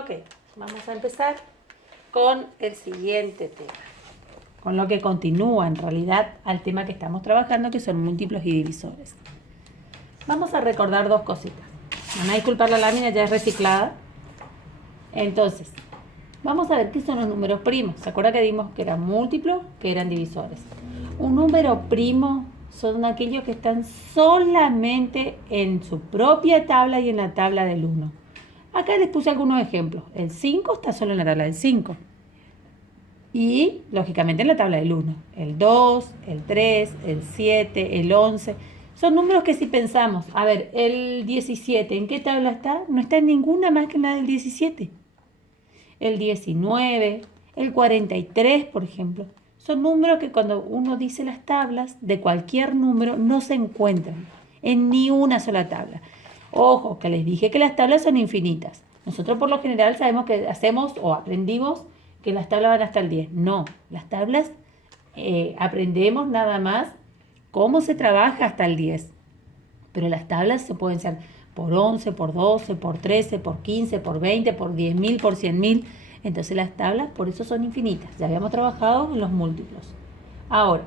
Ok, vamos a empezar con el siguiente tema. Con lo que continúa en realidad al tema que estamos trabajando, que son múltiplos y divisores. Vamos a recordar dos cositas. Van a disculpar, la lámina ya es reciclada. Entonces, vamos a ver qué son los números primos. ¿Se acuerda que dimos que eran múltiplos, que eran divisores? Un número primo son aquellos que están solamente en su propia tabla y en la tabla del 1. Acá les puse algunos ejemplos. El 5 está solo en la tabla del 5. Y, lógicamente, en la tabla del 1. El 2, el 3, el 7, el 11. Son números que si pensamos, a ver, el 17, ¿en qué tabla está? No está en ninguna más que en la del 17. El 19, el 43, por ejemplo. Son números que cuando uno dice las tablas de cualquier número no se encuentran en ni una sola tabla. Ojo, que les dije que las tablas son infinitas. Nosotros por lo general sabemos que hacemos o aprendimos que las tablas van hasta el 10. No, las tablas aprendemos nada más cómo se trabaja hasta el 10. Pero las tablas se pueden ser por 11, por 12, por 13, por 15, por 20, por 10.000, por 100.000. Entonces las tablas por eso son infinitas. Ya habíamos trabajado en los múltiplos. Ahora,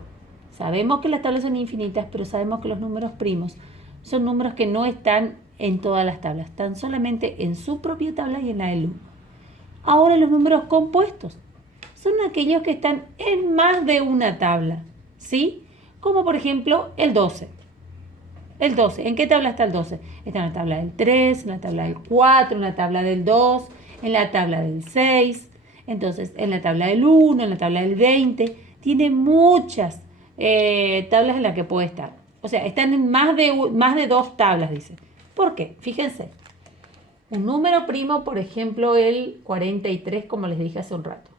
sabemos que las tablas son infinitas, pero sabemos que los números primos son números que no están en todas las tablas, están solamente en su propia tabla y en la del 1. Ahora los números compuestos son aquellos que están en más de una tabla, ¿sí? Como por ejemplo el 12. El 12, ¿en qué tabla está el 12? Está en la tabla del 3, en la tabla del 4, en la tabla del 2, en la tabla del 6, entonces en la tabla del 1, en la tabla del 20. Tiene muchas tablas en las que puede estar. O sea, están en más de dos tablas, dice. ¿Por qué? Fíjense. Un número primo, por ejemplo, el 43, como les dije hace un rato.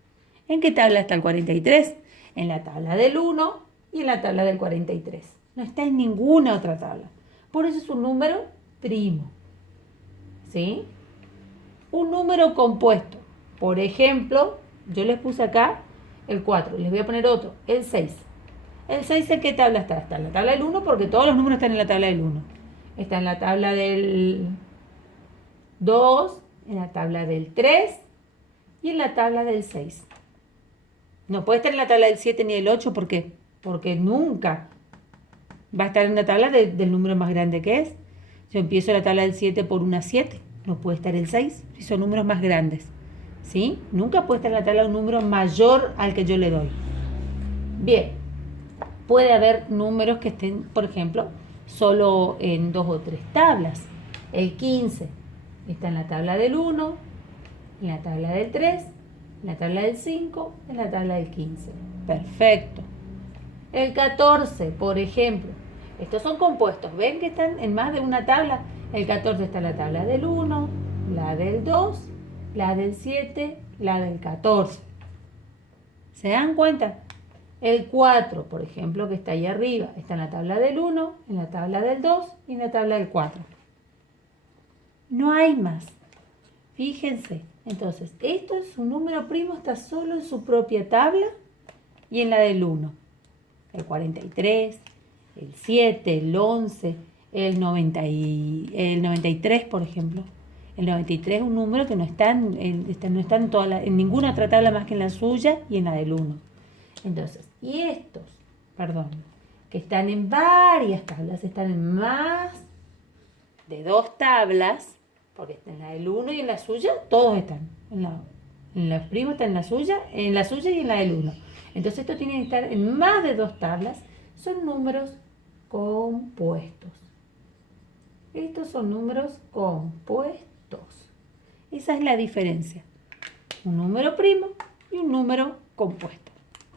¿En qué tabla está el 43? En la tabla del 1 y en la tabla del 43. No está en ninguna otra tabla. Por eso es un número primo. ¿Sí? Un número compuesto. Por ejemplo, yo les puse acá el 4. Les voy a poner otro, el 6. ¿El 6 en qué tabla está? Está en la tabla del 1 porque todos los números están en la tabla del 1. Está en la tabla del 2, en la tabla del 3 y en la tabla del 6. No puede estar en la tabla del 7 ni del 8, ¿por qué? Porque nunca va a estar en la tabla del número más grande que es. Yo empiezo la tabla del 7 por una 7, no puede estar el 6, si son números más grandes. ¿Sí? Nunca puede estar en la tabla un número mayor al que yo le doy. Bien, puede haber números que estén, por ejemplo, solo en 2 o 3 tablas. El 15 está en la tabla del 1, en la tabla del 3, en la tabla del 5, en la tabla del 15. Perfecto. El 14, por ejemplo. Estos son compuestos. ¿Ven que están en más de una tabla? El 14 está en la tabla del 1, la del 2, la del 7, la del 14. ¿Se dan cuenta? El 4, por ejemplo, que está ahí arriba, está en la tabla del 1, en la tabla del 2 y en la tabla del 4. No hay más. Fíjense. Entonces, esto es un número primo, está solo en su propia tabla y en la del 1. El 43, el 7, el 11, el 93, por ejemplo. El 93 es un número que no está en ninguna otra tabla más que en la suya y en la del 1. Entonces, y estos, que están en varias tablas, están en más de dos tablas, porque en la del 1 y en la suya, todos están. En los primos están en la suya y en la del 1. Entonces esto tiene que estar en más de dos tablas. Son números compuestos. Estos son números compuestos. Esa es la diferencia. Un número primo y un número compuesto.